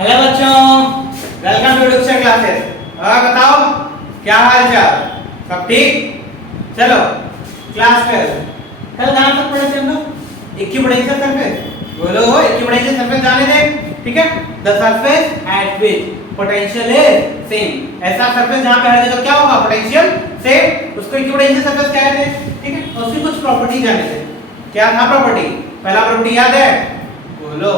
Hello बच्चों, welcome to Dickson classes. और बताओ क्या हाल चाल, सब ठीक? चलो क्लास 12 कल कहां तक पढ़े थे हम लोग? Equipotential surface. बोलो इक्विपोटेंशियल सरफेस जाने दे, ठीक है। The surface at which potential is same. ऐसा सरफेस जहां पे हर जगह क्या होगा, पोटेंशियल सेम, उसको इक्विपोटेंशियल सरफेस कहते हैं, ठीक है। और उसकी कुछ प्रॉपर्टी जाने दे। क्या था प्रॉपर्टी? पहला प्रॉपर्टी याद है? बोलो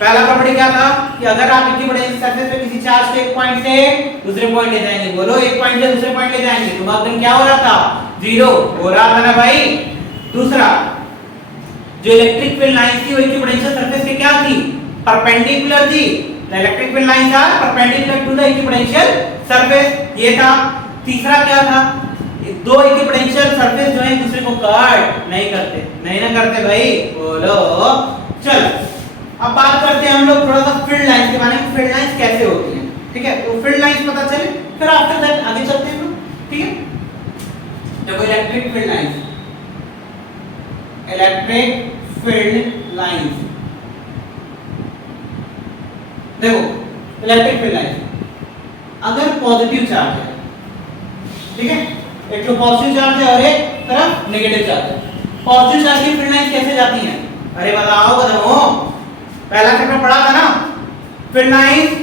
पहला प्रॉपर्टी क्या था कि अगर आप इक्विपोटेंशियल सरफेस पे किसी चार्ज को एक पॉइंट से दूसरे पॉइंट ले जाएंगे, बोलो एक पॉइंट से दूसरे पॉइंट ले जाएंगे तो माध्यम क्या हो रहा था? जीरो हो रहा था ना भाई। दूसरा, जो इलेक्ट्रिक फील्ड लाइन थी वो इक्विपोटेंशियल सरफेस के क्या थी? परपेंडिकुलर थी। The electric field lines are perpendicular to the equipotential surface, ये था। तीसरा क्या था? दो इक्विपोटेंशियल सरफेस जो है एक दूसरे को कट नहीं करते, नहीं ना करते भाई, बोलो। चलो अब बात करते हैं हम लोग थोड़ा सा फील्ड लाइंस के बारे में, फील्ड लाइंस कैसे होती हैं, ठीक है। तो फील्ड लाइंस पता चले, फिर आफ्टर दैट आगे चलते हैं लोग, ठीक है। देखो electric field lines, electric field lines, देखो इलेक्ट्रिक फील्ड लाइंस अगर पॉजिटिव चार्ज है, ठीक है, एक तो पॉजिटिव चार्ज है और एक तरफ नेगेटिव चार्ज है। पॉजिटिव चार्ज की फील्ड लाइंस कैसे जाती हैं? अरे बताओ बताओ, पहला चैप्टर पढ़ा था ना, फील्ड लाइंस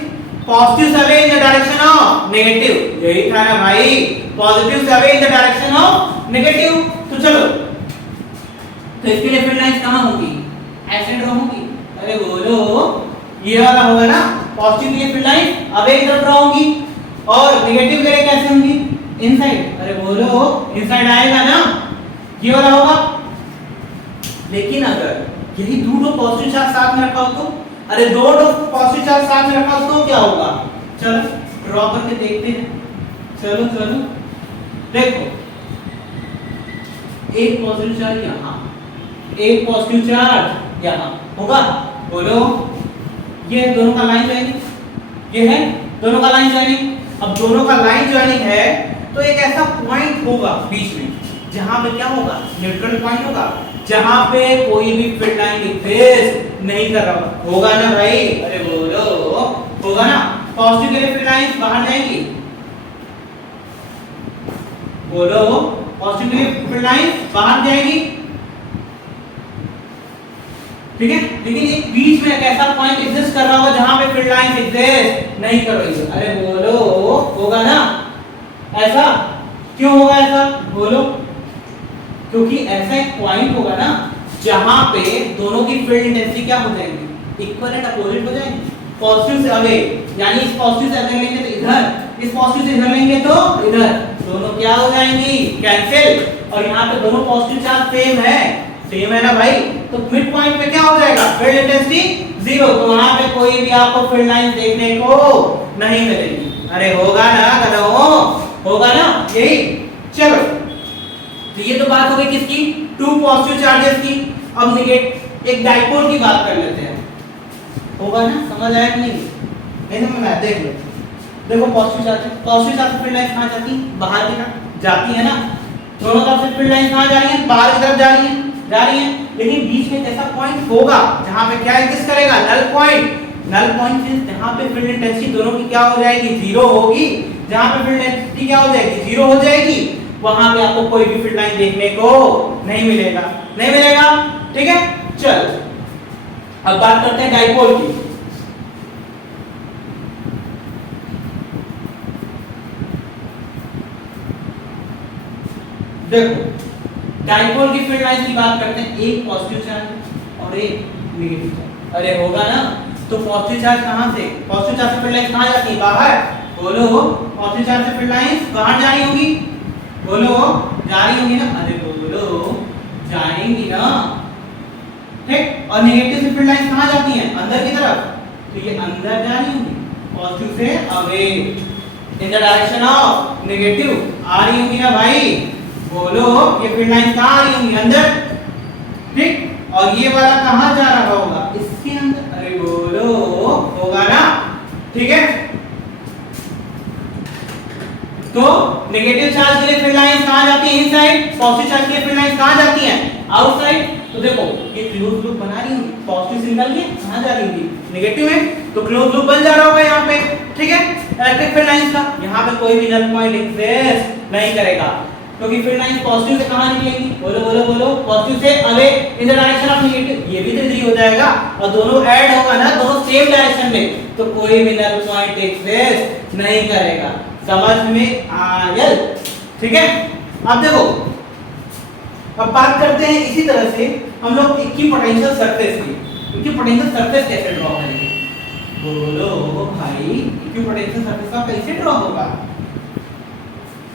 पॉजिटिव से away in the direction of negative, यही था ना भाई, पॉजिटिव से away in the direction of negative. तो चलो, तो इसके लिए फील्ड लाइंस कहां होंगी? ऐसे ड्रॉ होंगी। अरे बोलो ये वाला होगा ना, पॉजिटिव के लिए फील्ड लाइन अवे की तरफ ड्रॉ होंगी और नेगेटिव के लिए कैसे होंगी? इनसाइड। अरे बोलो इनसाइड आएगा ना, ये वाला होगा। लेकिन अगर यही दो पॉजिटिव चार्ज साथ में रखा हो तो, अरे दो पॉजिटिव चार्ज साथ में रखा हो तो क्या होगा? चलो ड्रॉ करके देखते हैं। चलो चलो देखो, एक पॉजिटिव चार्ज यहां, एक पॉजिटिव चार्ज यहां होगा। बोलो ये दोनों का लाइन ज्वाइनिंग, ये है दोनों का लाइन ज्वाइनिंग। अब दोनों का लाइन ज्वाइनिंग है तो एक ऐसा पॉइंट होगा बीच में जहां पे क्या होगा? न्यूट्रल पॉइंट होगा, जहां पे कोई भी फील्ड लाइन एग्जिस्ट नहीं कर रहा होगा ना भाई। अरे बोलो होगा ना। पॉजिटिव के लिए फील्ड लाइंस बाहर जाएंगी, बोलो पॉजिटिव के लिए फील्ड लाइंस बाहर जाएंगी, ठीक है। लेकिन एक बीच में एक ऐसा पॉइंट एग्जिस्ट कर रहा होगा जहां पे फील्ड लाइंस एग्जिस्ट नहीं कर रही है। अरे बोलो होगा ना ऐसा। क्यों होगा ऐसा? बोलो क्योंकि ऐसा एक पॉइंट होगा ना जहां पे दोनों की फील्ड इंटेंसिटी क्या हो जाएगी? इक्वल एंड अपोजिट हो जाएंगी। पॉजिटिव से अवे, यानी इस पॉजिटिव से अगर लेंगे तो इधर, इस पॉजिटिव से इधर लेंगे तो इधर, दोनों क्या हो जाएंगी? कैंसिल। और यहाँ पे दोनों पॉजिटिव चार्ज सेम है, सेम है ना भाई, तो मिड पॉइंट पे क्या हो जाएगा? Field intensity zero. तो वहां पे कोई भी आपको फील्ड लाइन देखने को नहीं मिलेगी। अरे होगा ना, होगा ना यही। चलो तो ये तो बात हो गई किसकी? टू पॉजिटिव चार्जेस की। अब नेगेटिव एक डाइपोल की बात कर लेते हैं, होगा ना? समझ आया कि नहीं? नहीं समझ में आया? देख लो, देखो पॉजिटिव चार्ज फील्ड लाइन कहां जाती है? बाहर की तरफ जाती है ना। दोनों तरफ से फील्ड लाइन कहां जा रही है? बाहर की तरफ जा रही है। लेकिन बीच में एक ऐसा पॉइंट होगा जहां पे क्या एग्जिस्ट करेगा? Null point. नल पॉइंट जहां पे फील्ड इंटेंसिटी दोनों की क्या हो जाएगी? जीरो होगी। जहां पे फील्ड इंटेंसिटी क्या हो जाएगी? जीरो हो जाएगी। वहां पे आपको कोई भी फील्ड लाइन देखने को नहीं मिलेगा, नहीं मिलेगा, ठीक है। चल अब बात करते हैं डाइपोल की। देखो डाइपोल की फील्ड लाइन की बात करते हैं, एक पॉजिटिव चार्ज और एक नेगेटिव चार्ज। अरे होगा ना। तो पॉजिटिव चार्ज कहां से? पॉजिटिव चार्ज से फील्ड लाइन कहां जाती है? बाहर। बोलो पॉजिटिव चार्ज से फील्ड लाइन बाहर जा रही होगी, बोलो जा रही होंगी ना। अरे बोलो जाएंगी ना, ठीक। और नेगेटिव से फील्ड लाइन कहां जाती हैं? अंदर की तरफ, तो ये अंदर जा रही होंगी, पॉजिटिव से away in the direction of negative आ रही होंगी ना भाई। बोलो ये फील्ड लाइन कहां आ रही होंगी? अंदर, ठीक। और ये वाला कहां जा रहा होगा? इसके अंदर। अरे बोलो होगा ना, ठीक है। तो नेगेटिव चार्ज के लिए फील्ड लाइन कहां जाती है? इनसाइड। पॉजिटिव चार्ज के लिए फील्ड लाइन कहां जाती है? आउटसाइड। तो देखो ये क्लोज लूप बना रही होंगी, पॉजिटिव से निकल के कहां जा रही होंगी? नेगेटिव है, तो क्लोज लूप बन जा रहा होगा यहाँ पे, ठीक है। इलेक्ट्रिक फील्ड लाइंस का यहाँ पे कोई भी नल पॉइंट एग्जिस्ट नहीं करेगा, क्योंकि फील्ड लाइंस पॉजिटिव से कहां निकलेंगी, बोलो बोलो बोलो, पॉजिटिव से away in the direction of negative, ये भी तो इधर ही हो जाएगा और दोनों ऐड होगा ना, दोनों सेम डायरेक्शन में, तो कोई भी नल पॉइंट एग्जिस्ट नहीं करेगा। समझ में आया? ठीक है। अब देखो, अब बात करते हैं इसी तरह से हम लोग इक्विपोटेंशियल सरफेस की। इक्विपोटेंशियल सरफेस कैसे ड्रॉ करेंगे, बोलो भाई, इक्विपोटेंशियल सरफेस का कैसे ड्रॉ होगा?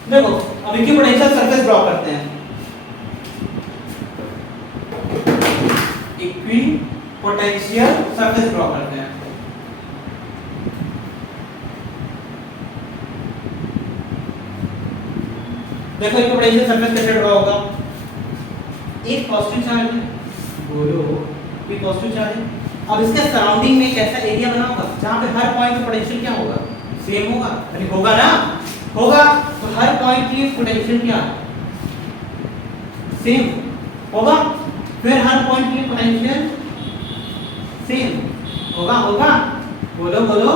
देखो, अब इक्विपोटेंशियल सरफेस ड्रॉ करते हैं। इक्विपोटेंशियल सरफेस ड्रॉ करते हैं। देखो इक्विपोटेंशियल सरफेस कैसे ड्रॉ होगा। एक पॉजिटिव चार्ज है, बोलो, ये पॉजिटिव चार्ज है। अब इसके सराउंडिंग में एक ऐसा एरिया बना होगा जहां पे हर पॉइंट पे पोटेंशियल क्या होगा, सेम होगा। अरे होगा ना, होगा, तो हर पॉइंट की पोटेंशियल क्या सेम होगा, फिर हर पॉइंट की पोटेंशियल सेम होगा, होगा, बोलो बोलो,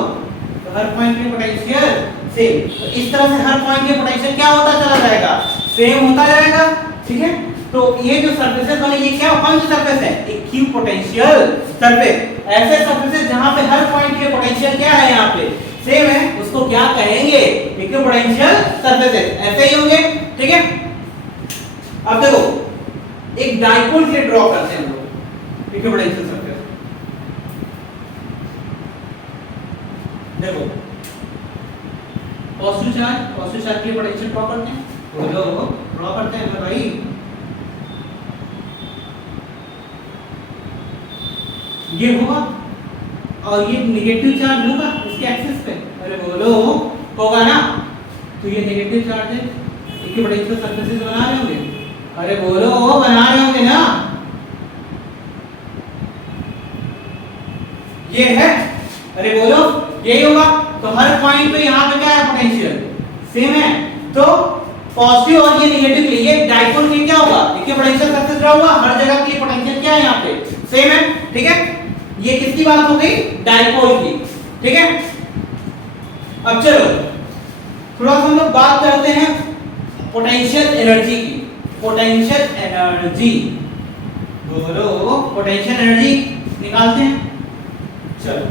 तो हर पॉइंट की पोटेंशियल सेम। तो इस तरह से हर पॉइंट की पोटेंशियल क्या होता चला जाएगा, सेम होता जाएगा, ठीक है। तो ये जो सरफेसेस बने, ये क्या कौन सी सरफेस है, इक्विपोटेंशियल सरफेस। ऐसे सरफेसेस जहां पे हर पॉइंट की पोटेंशियल क्या है, यहाँ पे सेम है, उसको क्या कहेंगे, इक्विपोटेंशियल सरफेसेस। ऐसे ही होंगे, ठीक है। अब देखो, एक डाइपोल से ड्रॉ करते हैं हम लोग इक्विपोटेंशियल सरफेस। देखो, पॉजिटिव चार्ज की पोटेंशियल ड्रॉ करते हैं, बोलो ड्रॉ करते हैं भाई। ये होगा और ये नेगेटिव चार्ज होगा इसके एक्सिस पे, अरे बोलो होगा ना, तो ये नेगेटिव चार्ज है, इक्विपोटेंशियल सरफेसेस बना रहे होंगे, अरे बोलो बना रहे होंगे ना, ये है, अरे बोलो यही होगा। तो हर पॉइंट पे यहाँ पे क्या है, पोटेंशियल सेम है, तो पॉजिटिव और ये नेगेटिव के लिए डाइपोल के क्या होगा, इक्विपोटेंशियल सरफेस ड्रॉ हुआ, हर जगह के लिए पोटेंशियल क्या है यहाँ पे सेम है, ठीक है। ये किसकी बात हो गई, डाइपोल की, ठीक है। अब चलो थोड़ा सा हम लोग बात करते हैं पोटेंशियल एनर्जी की। पोटेंशियल एनर्जी, बोलो पोटेंशियल एनर्जी निकालते हैं, चलो।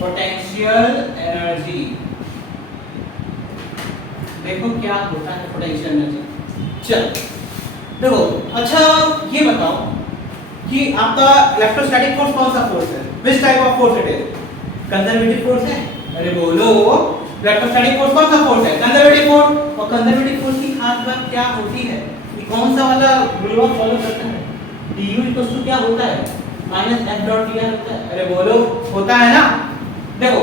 पोटेंशियल एनर्जी, देखो क्या होता है पोटेंशियल एनर्जी। चलो देखो, अच्छा ये बताओ कि आपका इलेक्ट्रोस्टैटिक फोर्स कौन सा फोर्स है, which type of force it is, conservative force है, अरे बोलो इलेक्ट्रोस्टैटिक फोर्स कौन सा फोर्स है, कंजर्वेटिव फोर्स। और कंजर्वेटिव फोर्स की खास बात क्या होती है, ये कौन सा वाला रूल फॉलो करता है, du क्या होता है, -F.dr होता है, अरे बोलो होता है ना। देखो,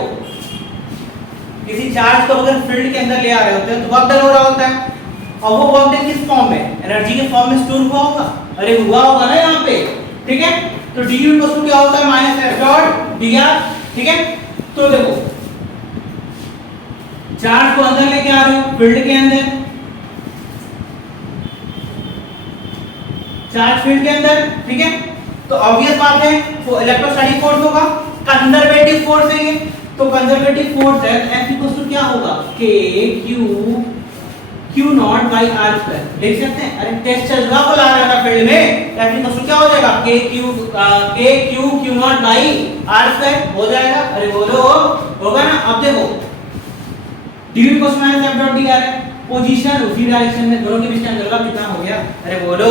किसी चार्ज को अगर फील्ड के अंदर ले आ रहे होते हैं तो वर्क डन हो रहा होता है, और वो वर्क डन किस फॉर्म में, एनर्जी के फॉर्म में स्टोर हुआ होगा, अरे हुआ होगा ना यहाँ पे, ठीक है। तो du क्या होता है, -F.dr, ठीक है। तो देखो, चार्ज को अंदर लेके आ रहे हो फील्ड के अंदर, चार्ज फील्ड के अंदर, ठीक है। तो ऑब्वियस बात है वो इलेक्ट्रोस्टैटिक फोर्स होगा, कंजर्वेटिव फोर्स है ये, तो कंजर्वेटिव फोर्स है F क्या होगा, k q not by r square, देख सकते हैं। अरे टेस्ट चलवा को ला रहा था फील्ड में, F क्या हो जाएगा, k q not by r square हो जाएगा, अरे बोलो होगा ना। अब देखो du F.dr है, पोजीशन उसी डायरेक्शन में, दोनों के बीच का एंगल कितना हो गया, अरे बोलो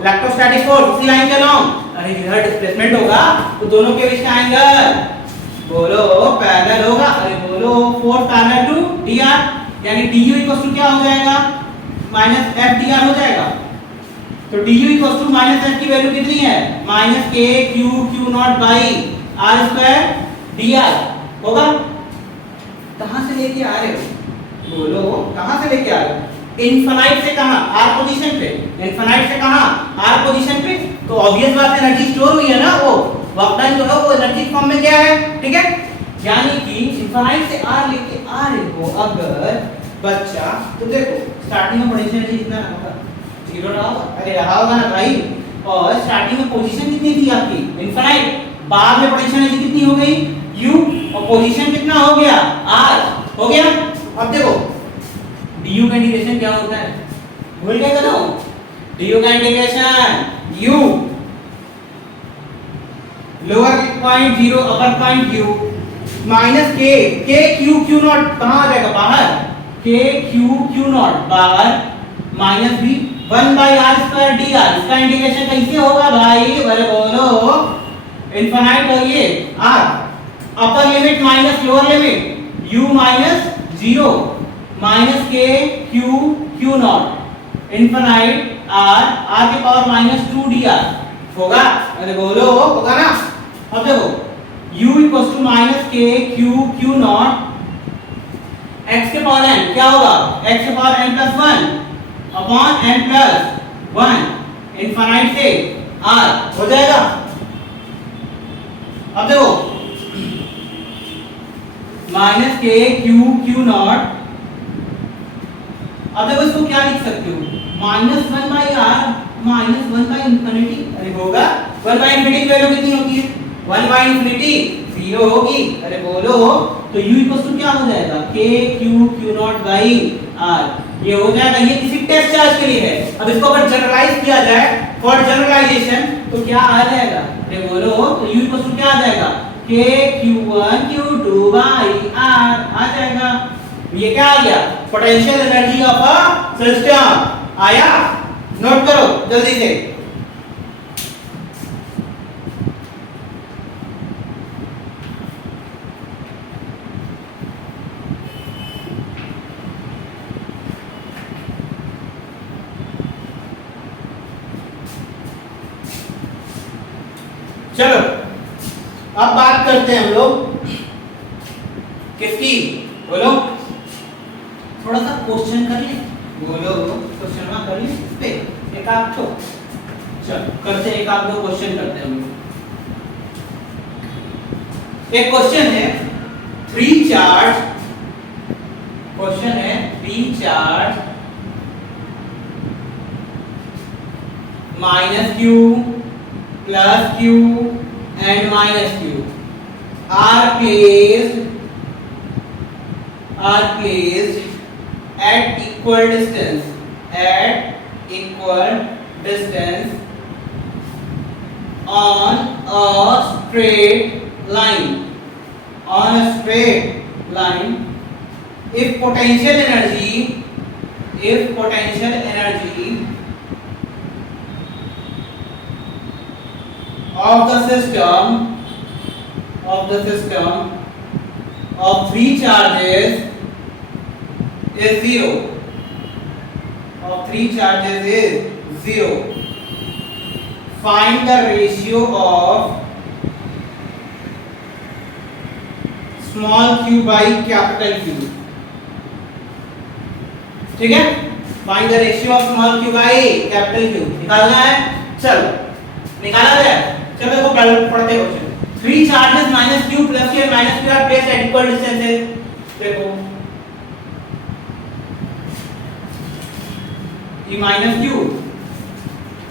इलेक्ट्रोस्टैटिक फोर्स उसी लाइन के अलोंग, अरे जिधर डिस्प्लेसमेंट होगा तो दोनों के बीच का एंगल बोलो पैरेलल होगा, अरे बोलो फोर्स पैरेलल टू dr, यानी du क्या हो जाएगा, -F.dr हो जाएगा। तो du -F की वैल्यू कितनी है, -k q not by r square dr होगा। कहां से लेके आ रहे हो, बोलो कहां से लेके आ रहे हो, इनफाइनाइट से कहां, r पोजीशन पे, इनफाइनाइट से कहां, r पोजीशन पे। तो ऑब्वियस बात है एनर्जी स्टोर हुई है ना, वो वर्क डन जो है वो एनर्जी फॉर्म में क्या है, ठीक है। यानी कि इनफाइनाइट से r लेके आ रहे हो अगर बच्चा, तो देखो स्टार्टिंग में पोटेंशियल एनर्जी कितना होगा, जीरो रहा होगा, अरे रहा होगा ना भाई। और स्टार्टिंग में पोजीशन कितनी थी आपकी, इनफाइनाइट, बाद में पोटेंशियल एनर्जी कितनी हो गई, u, और पोजीशन कितना हो गया, r हो गया। अब देखो du का इंटीग्रेशन क्या होता है, भूल गए ना, du का integration u lower point 0 upper point u minus k, k q q not कहां आ जाएगा, बाहर, k q q नॉट बाहर, minus b 1 by r square dr, इसका इंटीग्रेशन कैसे होगा भाई, अरे बोलो, इनफाइनाइट और ये r, upper limit minus lower limit u minus 0 minus k q q not infinite r के पावर माइनस 2 dr होगा, अरे बोलो होगा ना। अब देखो u equals to minus k q q naught x के पावर n क्या होगा, x के power n plus 1 upon n plus 1 infinite से r हो जाएगा। अब देखो माइनस के क्यू क्यू नॉट, अब देखो इसको क्या लिख सकते हो, minus 1 by R minus 1 by infinity, अरे होगा 1 बाई इंफिनिटी की वैल्यू कितनी होती है, 1 बाई इंफिनिटी 0 होगी, अरे बोलो, तो u इक्वल्स टू क्या हो जाएगा, k q q not by r, ये हो जाएगा, ये किसी टेस्ट चार्ज के लिए है। अब इसको अगर जनरलाइज किया जाए फॉर जनरलाइजेशन तो क्या आ जाएगा, अरे बोलो, तो u इक्वल्स टू क्या आ जाएगा, k q1 q2 by r आ जाएगा। ये क्या आ गया, potential energy of a system आया, नोट करो जल्दी से। चलो अब बात करते हैं हम लोग किसकी, बोलो, थोड़ा सा क्वेश्चन कर ले, बोलो क्वेश्चन में कर ले, पे एक आध तो चलो करते हैं, एक आध दो क्वेश्चन करते हैं हम लोग। एक क्वेश्चन है 3 चार्ज, क्वेश्चन है 3 charge minus q plus q and minus q are placed at equal distance on a straight line if potential energy of the system of 3 charges is 0, find the ratio of small q by capital Q, ठीक है, find the ratio of small q by capital Q निकालना है। चलो निकाला गया, चलो देखो पढ़ते हैं question. 3 charges minus q plus q and minus q are placed at equal distances, देखो ये माइनस q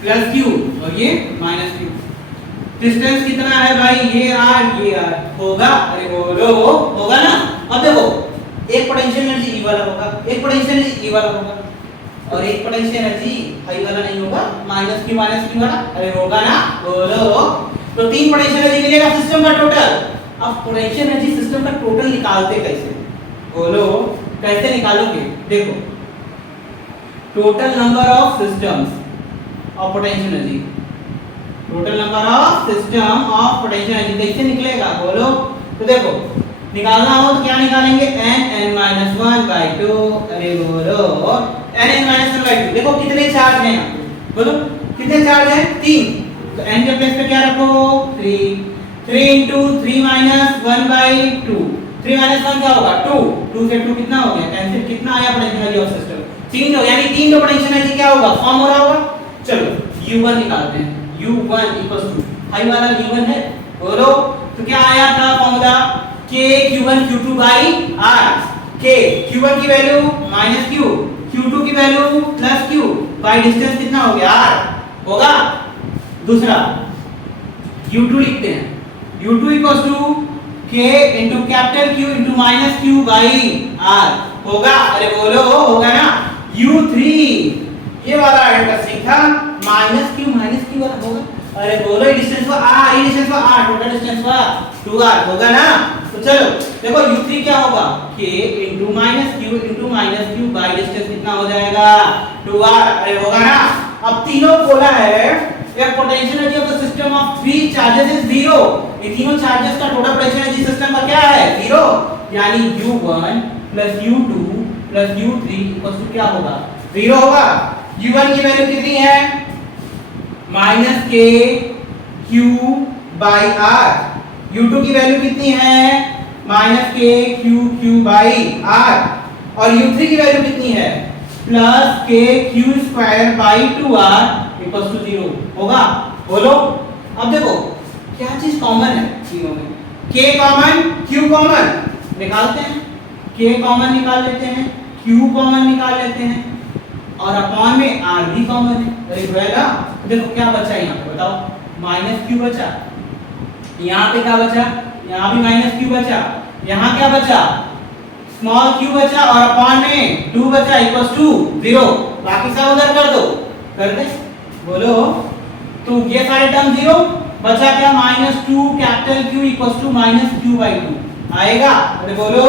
प्लस q और ये माइनस q, डिस्टेंस कितना है भाई, ये r होगा, अरे बोलो होगा ना। अब देखो एक पोटेंशियल एनर्जी E वाला होगा, एक पोटेंशियल एनर्जी E वाला होगा, और एक पोटेंशियल एनर्जी I वाला नहीं होगा, माइनस q वाला, अरे होगा ना, बोलो। तो 3 पोटेंशियल एनर्जी मिलेगा सिस्टम का टोटल। अब पोटेंशियल एनर्जी सिस्टम का टोटल निकालते कैसे, बोलो कैसे निकालोगे, देखो total number of systems of potential energy, total number of system of potential energy कैसे निकलेगा, बोलो। तो देखो निकालना हो तो क्या निकालेंगे, n(-1/2), अरे बोलो n(-1/2), देखो कितने चार्ज हैं यहाँ पे, बोलो कितने चार्ज हैं, 3, तो n के प्लेस पे क्या रखो, 3, 3 × 3 - 1/2, 3 - 1 क्या होगा, 2, 2 से 2 कितना हो गया, कैंसिल, कितना आया पोटेंशियल एनर्जी ऑफ सिस्टम, 3 हो, यानी 3 का पोटेंशियल एनर्जी क्या होगा, फॉर्म हो रहा होगा। चलो u1 निकालते हैं, u1 = हाई वाला u1 है, बोलो तो क्या आया था formula, k q1 q2 r, k q1 की वैल्यू -q, q2 की वैल्यू +q, बाय डिस्टेंस कितना हो गया r होगा। दूसरा u2 लिखते हैं, u2 equals to k into capital Q into minus Q by r होगा। अरे बोलो होगा ना। u3 ये वाला इंटरसेक्ट था माइनस Q वाला होगा। अरे बोलो ये डिस्टेंस हुआ r, ये डिस्टेंस हुआ r, टोटल डिस्टेंस हुआ 2r होगा ना। तो चलो देखो u3 क्या होगा k into minus Q by distance कितना हो जाएगा 2r। अरे होगा ना। अब तीनों बोला है एक potential energy of the system of three charges is zero. ये तीनों चार्जेस का टोटल पोटेंशियल एनर्जी सिस्टम का क्या है जीरो, यानी u1 plus u2 plus u3 equals to क्या होगा जीरो होगा। u1 की वैल्यू कितनी है minus k q by r, u2 की वैल्यू कितनी है minus k q by r, और u3 की वैल्यू कितनी है plus k q square by 2r equals to zero होगा। बोलो अब देखो क्या चीज कॉमन है तीनों में, k कॉमन q कॉमन निकालते हैं, k कॉमन निकाल लेते हैं, q कॉमन निकाल लेते हैं और अपॉन में r भी कॉमन है। अरे होएगा। देखो क्या बचा यहाँ पे बताओ, माइनस q बचा, यहाँ पे क्या बचा, यहाँ भी माइनस q बचा, यहाँ क्या बचा स्मॉल q बचा और अपॉन में 2 बचा इक्वल्स टू 0। बाकी सब उधर कर दो, कर दे। बोलो तो ये सारे टर्म 0, बचा क्या minus 2 capital Q equals to minus q by 2 आएगा। अरे बोलो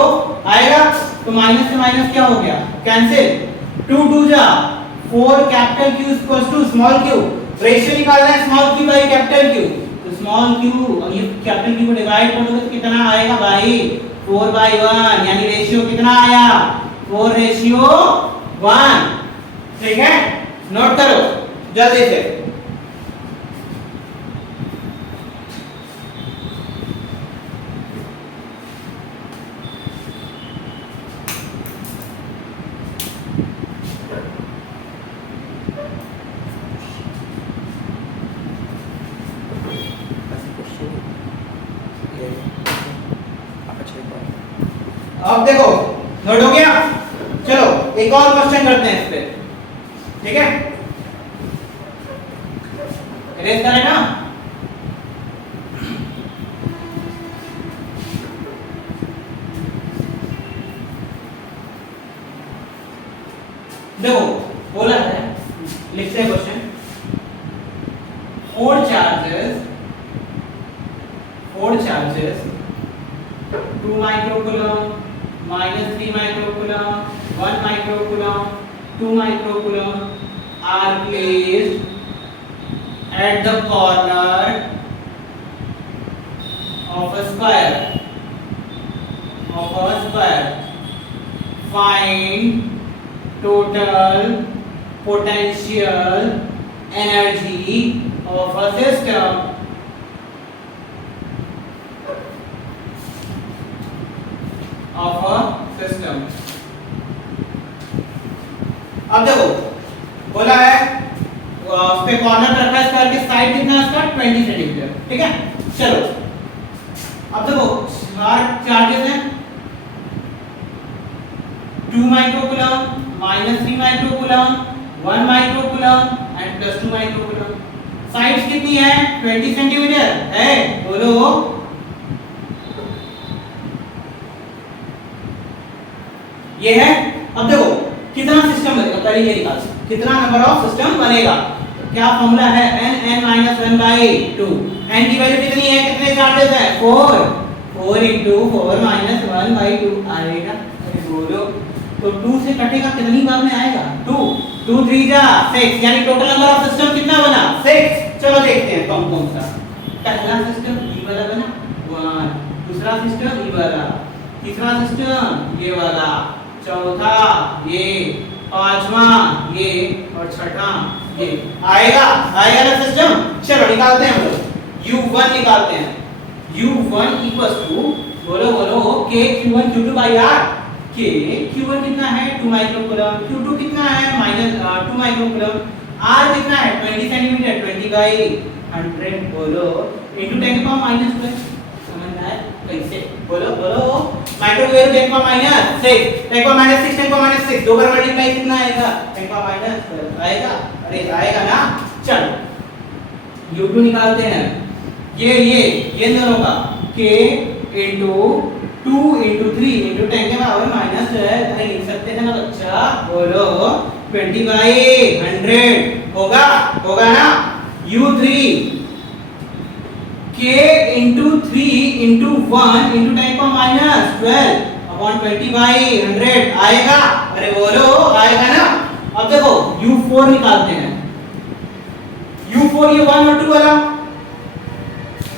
आएगा। तो माइनस से माइनस क्या हो गया कैंसिल, 2 2 जा 4 capital Q equals to small q, ratio निकालना है small q by capital Q, तो स्मॉल q और ये कैपिटल Q को डिवाइड कर दोगे तो कितना आएगा भाई 4/1, यानी रेशियो कितना आया 4:1। ठीक है नोट करो जल्दी से। अब देखो नोट हो गया, चलो एक और क्वेश्चन करते हैं इस पे, ठीक है इरेज करें ना। देखो बोला है, लिखते हैं question, 4 charges 2 microcoulomb minus 3 microcoulomb 1 microcoulomb 2 microcoulomb are placed at the corner of a square find total potential energy of a system। अब देखो बोला है उस पे कॉर्नर रखा है स्क्वायर की साइड कितना है इसका 20 सेंटीमीटर, ठीक है। चलो अब देखो चार्जेस हैं 2 microcoulomb minus 3 microcoulomb 1 microcoulomb and plus 2 microcoulomb. Sides कितनी है 20 सेंटीमीटर है, बोलो ये है। अब देखो कितना सिस्टम बनेगा, पहले ये निकाल कितना नंबर ऑफ सिस्टम बनेगा। क्या फॉर्मूला है n n - 1/2। n की वैल्यू कितनी है, कितने चार्जेस है 4 4 * 4 - 1/2 आएगा। अरे बोलो तो 2 से कटेगा कितनी बार में आएगा 2 2 3 जा 6, यानी टोटल नंबर ऑफ सिस्टम कितना बना 6। चलो देखते हैं कौन कौन सा। पहला सिस्टम ये वाला बना 1, दूसरा सिस्टम ये वाला, तीसरा सिस्टम ये वाला, चौथा ये, पांचवा ये और छठा ये आएगा ना सिस्टम। चलो निकालते हैं हम लोग u1 निकालते हैं। u1 इक्वल्स टू बोलो k q1 q2 by r। k q1 कितना है 2 माइक्रोकूलम, q2 कितना है -2 माइक्रोकूलम, r कितना है 20 सेंटीमीटर 20/100 बोलो इनटू 10⁻²। समझ में आया। कैसे बोलो बोलो माइक्रोवेव 10 का माइनस 6 10 का माइनस 6 10 का माइनस 6 दो बार मल्टीप्लाई कितना आएगा 10 का माइनस 12 आएगा अरे आएगा ना चलो u2 निकालते हैं ये दोनों का k into 2 into 3 into 10 के पावर माइनस 12 अरे लिख सकते हैं ना बच्चा बोलो 20/100 होगा ना u3 k into 3 into 1 into 10 का माइनस 12 अपॉन 20/100 आएगा अरे बोलो आएगा ना अब देखो u4 निकालते हैं u4 ये 1 और 2 वाला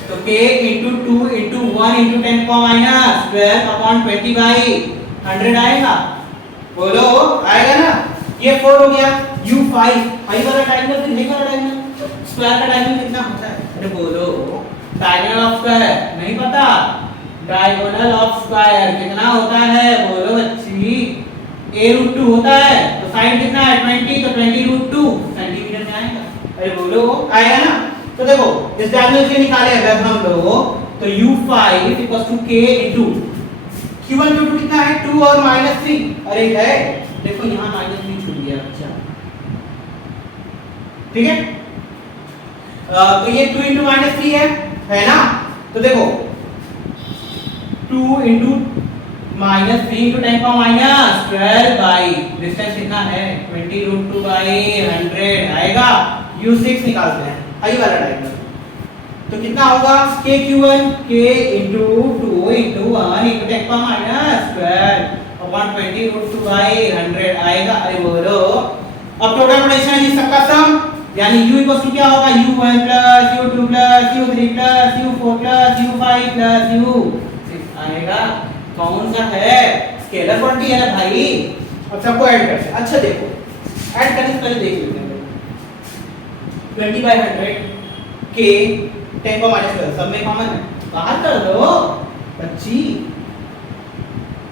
तो k into 2 into 1 into 10 का माइनस 12 अपॉन 20/100 आएगा बोलो आएगा ना ये 4 हो गया u5 5 वाला डायगोनल फिर नहीं वाला डायगोनल स्क्वायर का डायगोनल कितना होता है अरे बोलो डायगोनल ऑफ स्क्वायर नहीं पता डायगोनल ऑफ स्क्वायर कितना होता है बोलो बच्ची a√2 होता है तो साइन कितना है 20 तो 20√2 सेंटीमीटर में आएगा अरे बोलो आएगा ना तो देखो इस डायगोनल से निकाले अगर हम लोग तो u5 k into q1 q2 कितना है 2 और -3 अरे है देखो यहां -3 छूट गया अच्छा ठीक है तो ये 2 into -3 है ना तो देखो 2 into -3 into 10 का माइनस 12 बाई डिस्टेंस कितना है 20√2/100 आएगा u6 निकालते हैं आई वाला डायगोनल तो कितना होगा kq1 k into 2 into 1 into 10 का माइनस 12 अपॉन 20√2/100 आएगा अरे बोलो अब टोटल पोटेंशियल है जी सबका सम यानी u इक्वल टू क्या होगा u1 plus u2 plus u3 plus u4 plus u5 plus u6 आएगा कौन सा है स्केलर क्वांटिटी है ना भाई अब सबको ऐड करते हैं अच्छा देखो ऐड करने से पहले देख लेते हैं 20/100 k 10 का माइनस 12 सब में कॉमन है बाहर कर दो बच्ची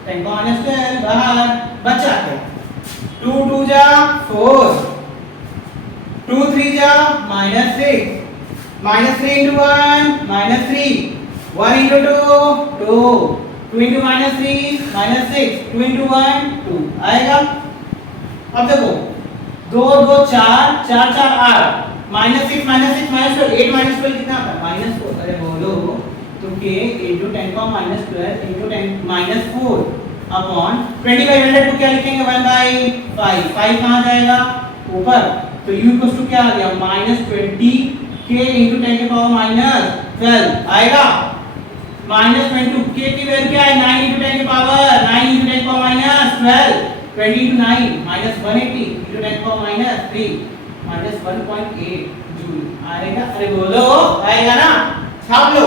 10 का माइनस 12 बाहर बचा के 2 2 जा 4 2 3 जा -6 -3 into 1 -3 1 into 2 2 2 into -3 -6 2 into 1 2 आएगा अब देखो 2 2 4 4 4 8 -6 -6 -12 8 -12 कितना आता है -4 अरे बोलो तो k into 10 का -12 into 10 -4 अपॉन 20/100 को क्या लिखेंगे 1/5 5 कहां जाएगा ऊपर तो u इक्वल टू क्या आ गया -20 k into 10 के पावर -12 आएगा -22 k की वैल्यू क्या है 9 into 10 के पावर 9 into 10 का -12 20 into 9 -180 into 10 का -3 -1.8 जूल आएगा अरे बोलो आएगा ना छाप लो